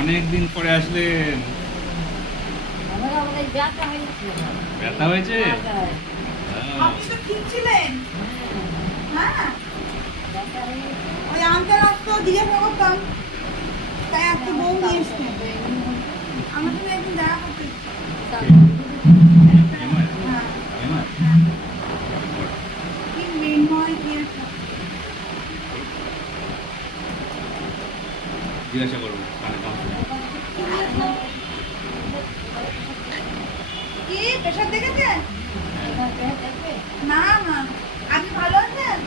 অনেক দিন পরে আসলেন। ব্যথা হয়েছে? আপনি তো ঠিক ছিলেন। হ্যাঁ, ওই আনতে রাখতো জিজ্ঞাসা করতাম, তাই আজকে বউ নিয়ে এসছে। আমার সঙ্গে একদিন দেখা করতে। এমআর? হ্যাঁ, এমআর? হ্যাঁ। কি মৃন্ময় কি একটা। জিজ্ঞাসা করবো কানে কম শুনে। কি প্রেশার দেখেছেন? না না, আপনি ভালো আছেন?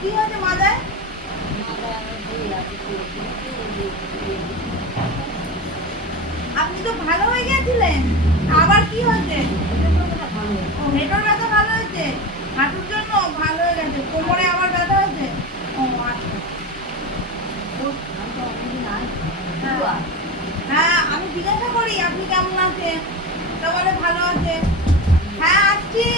কি হয়েছে মাথায়? আপনি তো ভালো হয়ে গেছিলেন, আবার কি হয়েছে? ও, হেঁটোর ব্যথা ভালো হয়েছে, হাঁটুর জন্য ভালো হয়ে গেছে, কোমরে আবার ব্যথা হয়েছে। ও আচ্ছা। হ্যাঁ, হ্যাঁ, আমি জিজ্ঞাসা করি আপনি কেমন আছেন, তো বলে ভালো আছে। হ্যাঁ আসছি।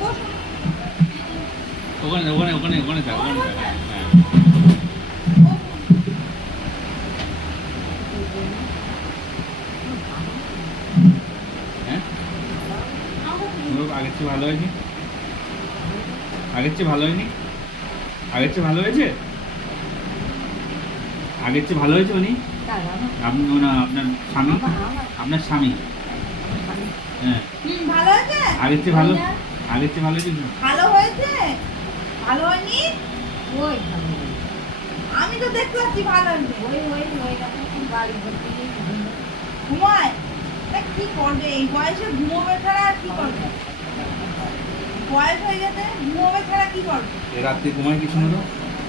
বসুন। ওখানে ওখানে ওখানে ওখানে থাক, ওখানে থাক। হ্যাঁ, হ্যাঁ। হ্যাঁ? ওর আগের চেয়ে ভালো হয়নি? আগের চেয়ে ভালো হয়নি? আগের চেয়ে ভালো হয়েছে? আগের চেয়ে ভালো হয়েছে উনি? আপনি না, আপনার স্বামী? আপনার স্বামী? হ্যাঁ। ভালো হয়েছে? আগের চেয়ে ভালো? আগের চেয়ে ভালো হয়েছে? ভালো হয়েছে? ভালো হয়নি? আমি তো দেখতে পাচ্ছি ভালো হয়েছে। ঘুমায়? তা কি করবে এই বয়সে, ঘুমোবে ছাড়া আর কি করবে? বয়স হয়ে গেছে, ঘুমোবে ছাড়া কি করবে? এ রাত্রে ঘুমায় কি শুনো?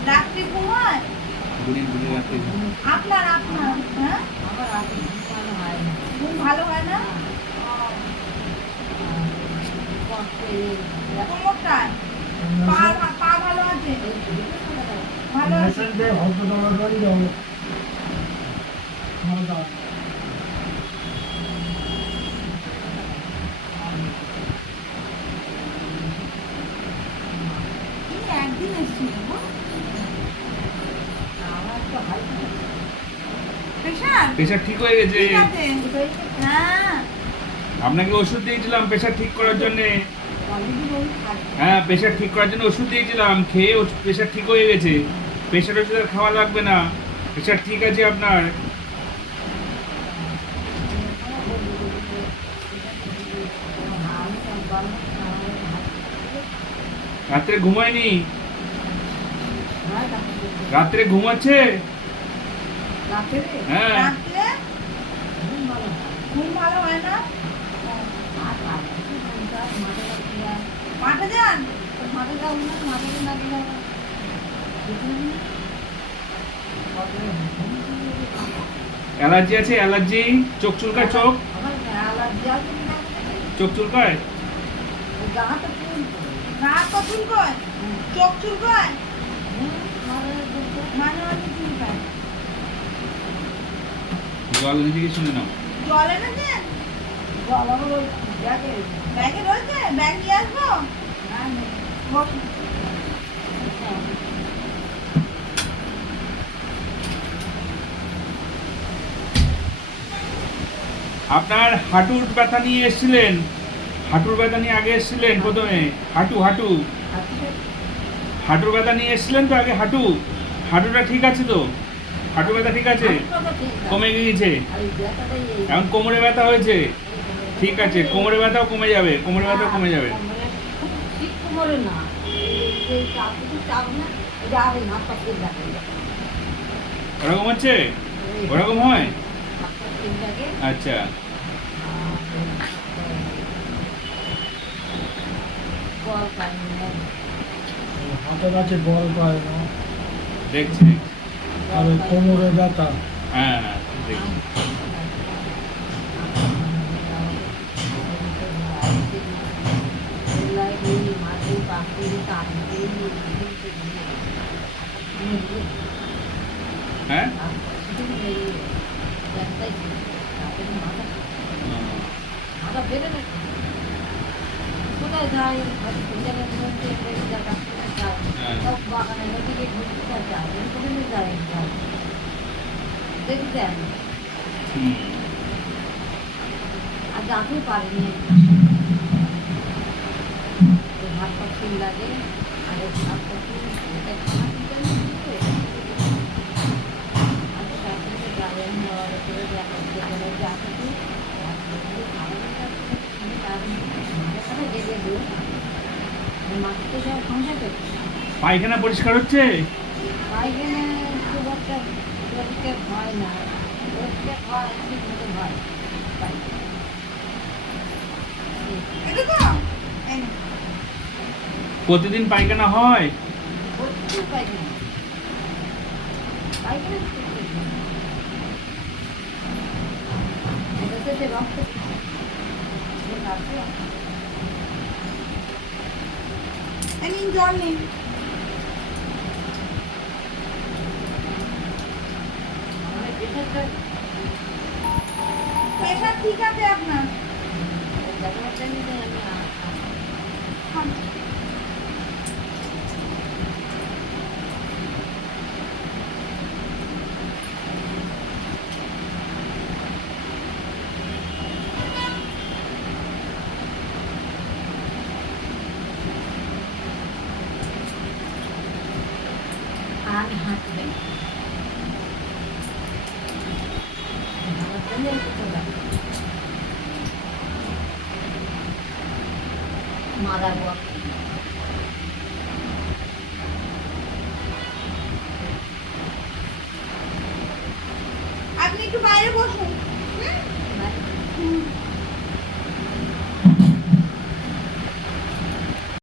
রাত্রি ঘুমায়? বুড়ি বুড়ি রাত্রে ঘুমায়। আপনার আপনার হ্যাঁ, ঘুম ভালো হয় না? কোমরটায়? পা পা ভালো আছে? ভালো আছে? এই একদিন এসেছিল গো। প্রেশার প্রেশার ঠিক হয়ে গেছে। ঠিক আছে। হ্যাঁ, আপনাকে ওষুধ দিয়েছিলাম প্রেশার ঠিক করার জন্য। হ্যাঁ, প্রেশার ঠিক করার জন্য ওষুধ দিয়েছিলাম, খেয়ে প্রেশার ঠিক হয়ে গেছে। প্রেশার ওষুধ আর খাওয়া লাগবে না, প্রেশার ঠিক আছে আপনার। রাত্রে ঘুমায়নি? রাত্রে ঘুমাচ্ছে? হ্যাঁ। রাত্রে ঘুম ভালো হয় না? মাঠে যান? অ্যালার্জি আছে? অ্যালার্জি? চোখ চুলকায়? চোখ চোখ চুলকায়? গা তো চুলকোয়, চোখ চুলকোয়, মাঝে মাঝে চুলকায়। জল নিজেকে শুনে নাও। জল এনেছেন? ব্যাগে রয়েছে, ব্যাগ নিয়ে আসবো? বসুন। আপনার হাঁটুর ব্যথা নিয়ে এসেছিলেন, হাঁটুর ব্যথা নিয়ে আগে এসেছিলেন প্রথমে। হাঁটু হাঁটু হাঁটুর ব্যথা নিয়ে এসেছিলেন তো আগে। হাঁটু হাঁটুটা ঠিক আছে তো? হাঁটু ব্যথা ঠিক আছে? কমে গিয়েছে? এখন কোমরে ব্যথা হয়েছে? ঠিক আছে, কোমরে ব্যথাও কমে যাবে, কোমরে ব্যথাও কমে যাবে। ওরকম হচ্ছে? ওরকম হয়? আচ্ছা। হাতের কাছে বল পায় না, দেখছি। আর ওই কোমরে ব্যথা। হ্যাঁ, দেখছি। হ্যাঁ, মাথা বেড়ে নাকি কোথায় যাই হয়তো পূজারের মধ্যে বেড়ে যাওয়া যায় হ্যাঁ। সব বাগানের ওদিকে ঘুরতে যায় এরকম যায় যায় দেখতে আমি হুম। আর যাতেও পারিনি ভাত পাচ্ছি লাগে আর ভাত পাচ্ছি এটা খানা দিতে মাটিতে যাওয়া সংসার করছে পায়খানা পরিষ্কার হচ্ছে? পাইখানা খুব একটা পরিষ্কার হয় না পরিষ্কার হয় ঠিক মতো হয় পায়খানা এটা তো এই নে। প্রতিদিন পায়খানা হয়? প্রচুর পায়খানা পায়খানা প্রচুর। এটাতে রক্ত এই নিন জল নিন। প্রেশার ঠিক আছে আপনার? খান। আর হাঁটবে মাদার বক